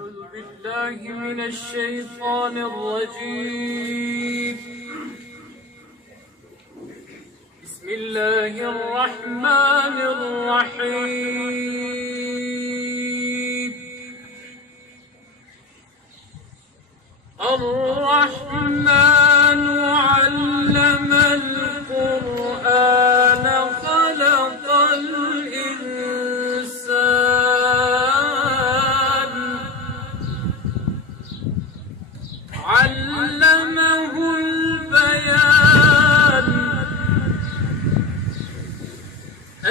أعوذ بالله من الشيطان الرجيم. بسم الله الرحمن الرحيم. الرحمن علم القرآن خلق الإنسان علمه البيان.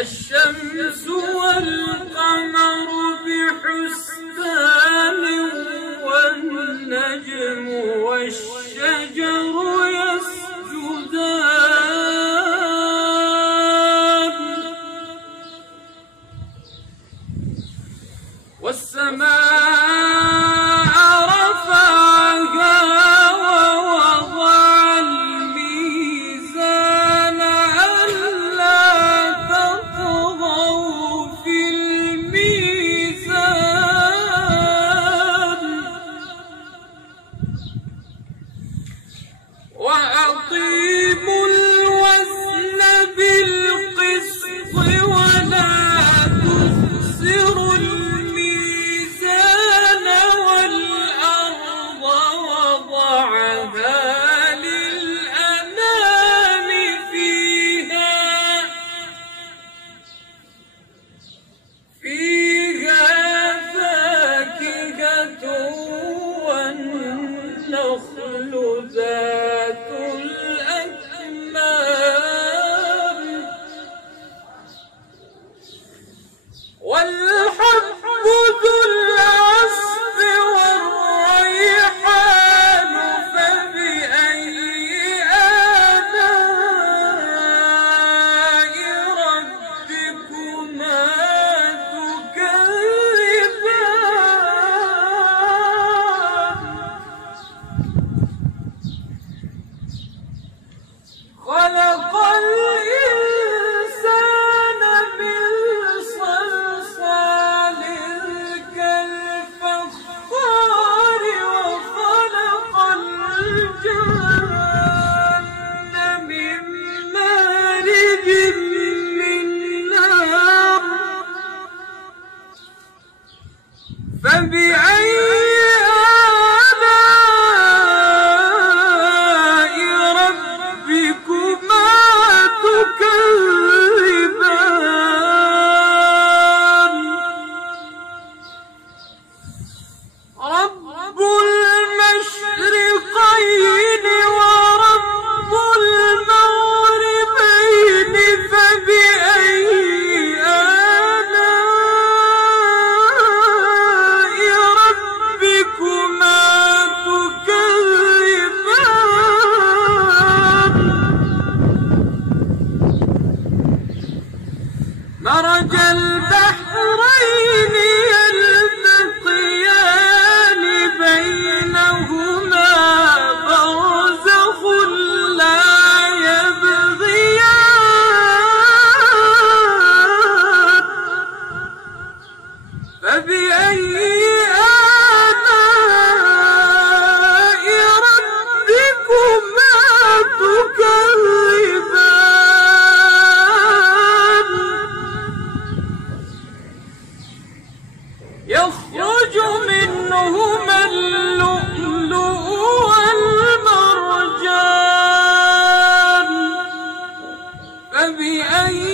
الشمس والقمر بحسبان والنجم والشجر يسجدان والسماء رفعها ووضع الميزان ألا تطغوا في الميزان وأقيموا الوزن بالقسط ولا تخسروا الميزان والأرض وضعها للأنام فيها فاكهة والنخل ذات الأكمام والحب ذو العصف والريحان فبأي آلاء ربكما تكذبان. خلق الإنسان من صلصال كالفخار وخلق الجن من مارج من نار فبأي آلاء ربكما تكذبان. رب المشرقين ورب المغربين فبأي آلاء ربكما تكذبان. مرج البحرين يلتقيان بينهما برزخ لا يبغيان فبأي آلاء ربكما تكذبان. يخرج منهما اللؤلؤ والمرجان فبأي